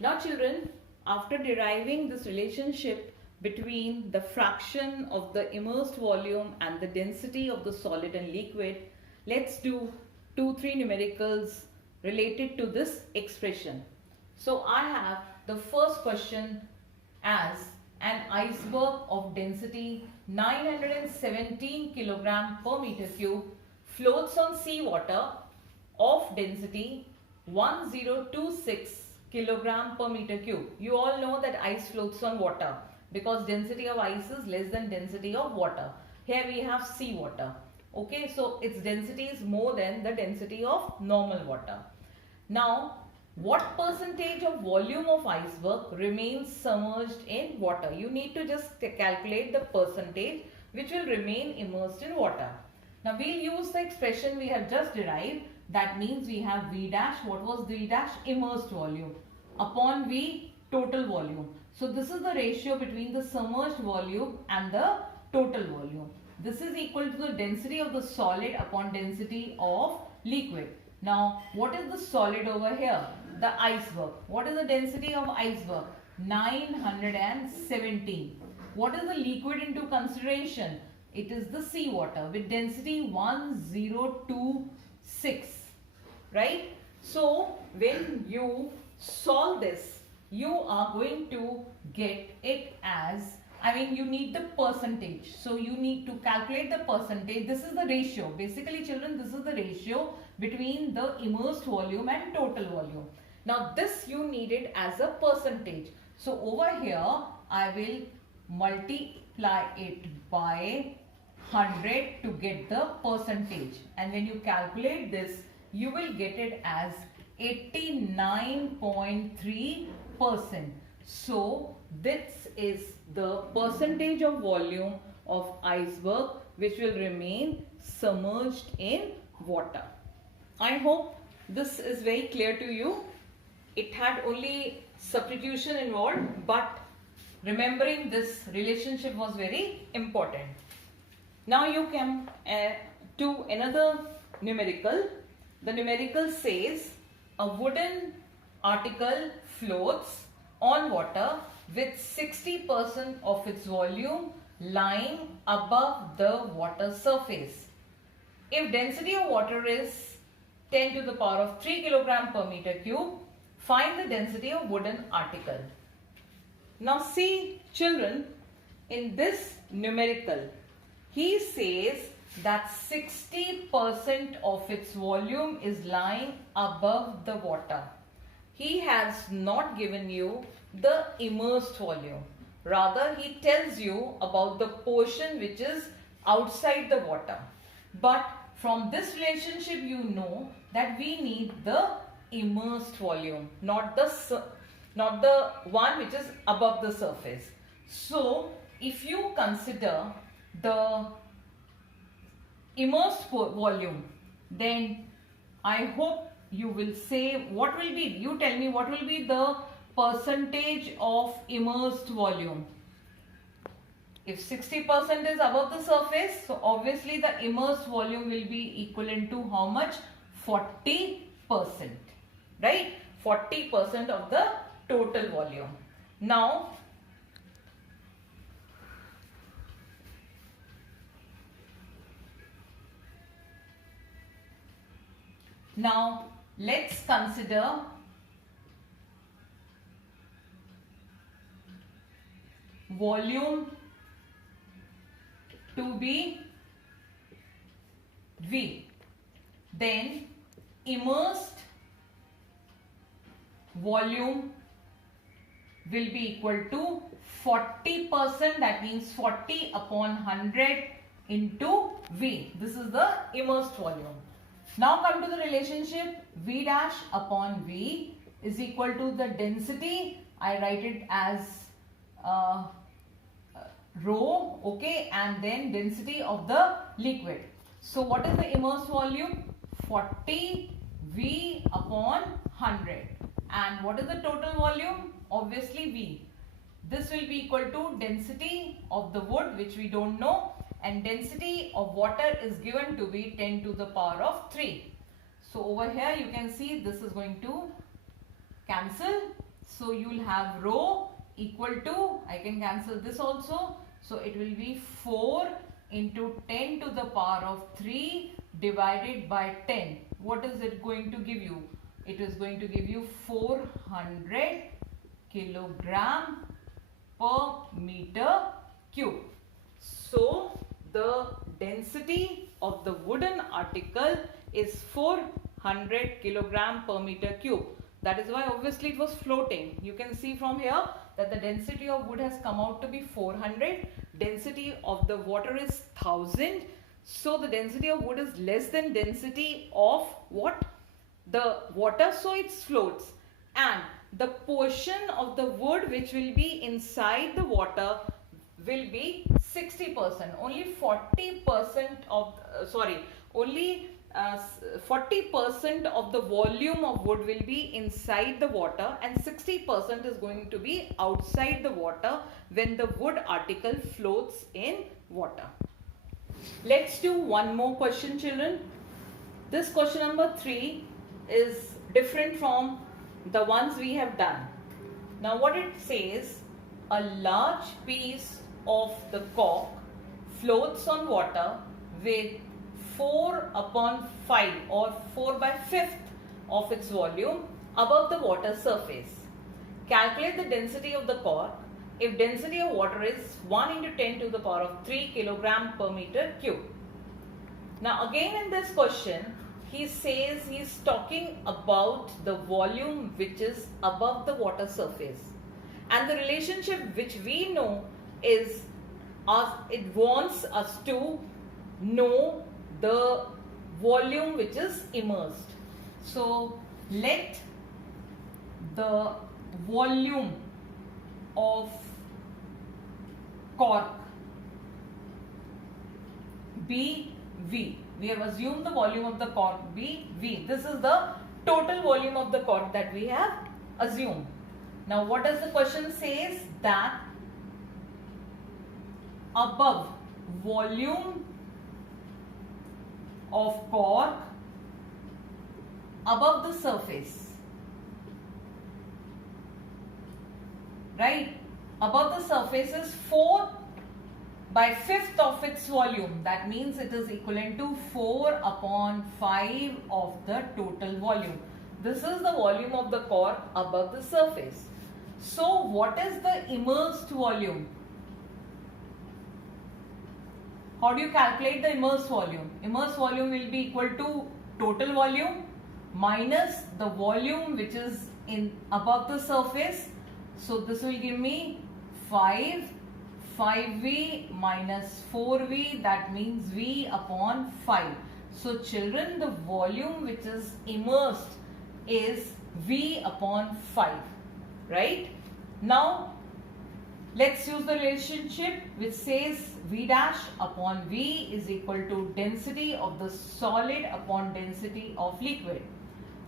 Now children, after deriving this relationship between the fraction of the immersed volume and the density of the solid and liquid, let's do 2-3 numericals related to this expression. So I have the first question as an iceberg of density 917 kilogram per meter cube floats on seawater of density 1026 kilogram per meter cube. You all know that ice floats on water because density of ice is less than density of water. Here we have seawater. Okay, so its density is more than the density of normal water. Now, what percentage of volume of iceberg remains submerged in water? You need to just calculate the percentage which will remain immersed in water. Now, we'll use the expression we have just derived. That means we have V dash. What was V dash? Immersed volume upon V total volume. So, this is the ratio between the submerged volume and the total volume. This is equal to the density of the solid upon density of liquid. Now, what is the solid over here? The iceberg. What is the density of iceberg? 917. What is the liquid into consideration? It is the seawater with density 1026. Right? So, when you solve this, you are going to get it as, you need the percentage. So, you need to calculate the percentage. This is the ratio. Basically, children, this is the ratio between the immersed volume and total volume. Now, this you need it as a percentage. So, over here, I will multiply it by 100 to get the percentage. And when you calculate this, you will get it as 89.3%. So, this is the percentage of volume of iceberg which will remain submerged in water. I hope this is very clear to you. It had only substitution involved, but remembering this relationship was very important. Now you come to another numerical. The numerical says a wooden article floats on water with 60% of its volume lying above the water surface. If density of water is 10 to the power of 3 kilogram per meter cube, find the density of wooden article. Now see children, in this numerical, he says that 60% of its volume is lying above the water. He has not given you the immersed volume. Rather, he tells you about the portion which is outside the water. But from this relationship, you know that we need the immersed volume, not the one which is above the surface. So, if you consider the immersed volume, then I hope you will say what will be, you tell me what will be the percentage of immersed volume. If 60% is above the surface, so obviously the immersed volume will be equivalent to how much? 40%. Right? 40% of the total volume. Now, let's consider volume to be V. Then immersed volume will be equal to 40%, that means 40 upon 100 into V. This is the immersed volume. Now come to the relationship V dash upon V is equal to the density. I write it as rho, okay, and then density of the liquid. So what is the immersed volume? 40 V upon 100. And what is the total volume? Obviously V. This will be equal to density of the wood, which we don't know, and density of water is given to be 10 to the power of 3. So over here you can see this is going to cancel. So you'll have rho equal to, I can cancel this also. So it will be 4 into 10 to the power of 3 divided by 10. What is it going to give you? It is going to give you 400 kilogram per meter cube. So the density of the wooden article is 400 kilogram per meter cube. That is why obviously it was floating. You can see from here that the density of wood has come out to be 400. Density of the water is 1000. So the density of wood is less than density of what? The water, so it floats. And the portion of the wood which will be inside the water will be 60%. Only 40% of, only 40% of the volume of wood will be inside the water and 60% is going to be outside the water when the wood article floats in water. Let's do one more question, children. This question number 3 is different from the ones we have done. Now what it says, a large piece of the cork floats on water with 4/5 or 4/5 of its volume above the water surface. Calculate the density of the cork if density of water is 1 into 10 to the power of 3 kilogram per meter cube. Now again in this question, he says he is talking about the volume which is above the water surface. And the relationship which we know is, it wants us to know the volume which is immersed. So let the volume of cork be V. We have assumed the volume of the cork be V. This is the total volume of the cork that we have assumed. Now what does the question says? That above volume of cork above the surface, right? Above the surface is 4/5 of its volume. That means it is equivalent to 4/5 of the total volume. This is the volume of the cork above the surface. So what is the immersed volume? How do you calculate the immersed volume? Immersed volume will be equal to total volume minus the volume which is in above the surface. So this will give me 5V minus 4V, that means V/5. So children, the volume which is immersed is V/5, right? Now let's use the relationship which says V dash upon V is equal to density of the solid upon density of liquid.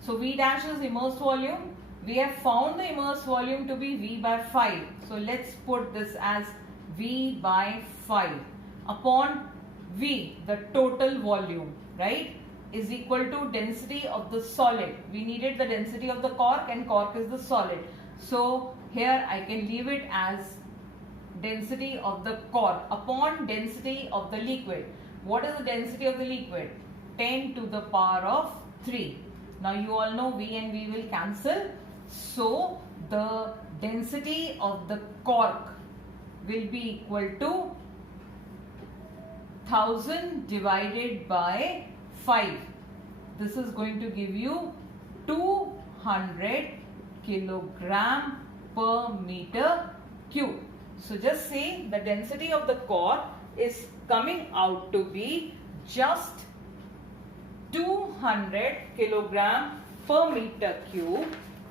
So V dash is immersed volume. We have found the immersed volume to be V/5. So let's put this as V/5 upon V, the total volume, right, is equal to density of the solid. We needed the density of the cork and cork is the solid. So here I can leave it as density of the cork upon density of the liquid. What is the density of the liquid? 10 to the power of 3. Now you all know V and V will cancel. So the density of the cork will be equal to 1000 divided by 5. This is going to give you 200 kilogram per meter cube. So just say the density of the cork is coming out to be just 200 kilogram per meter cube,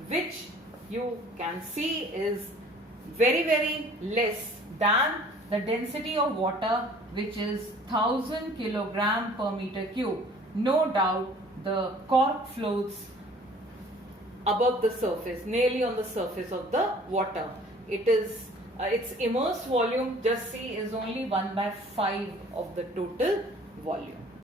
which you can see is very less than the density of water, which is 1000 kilogram per meter cube. No doubt the cork floats above the surface, nearly on the surface of the water. It is its immersed volume, just see, is only 1/5 of the total volume.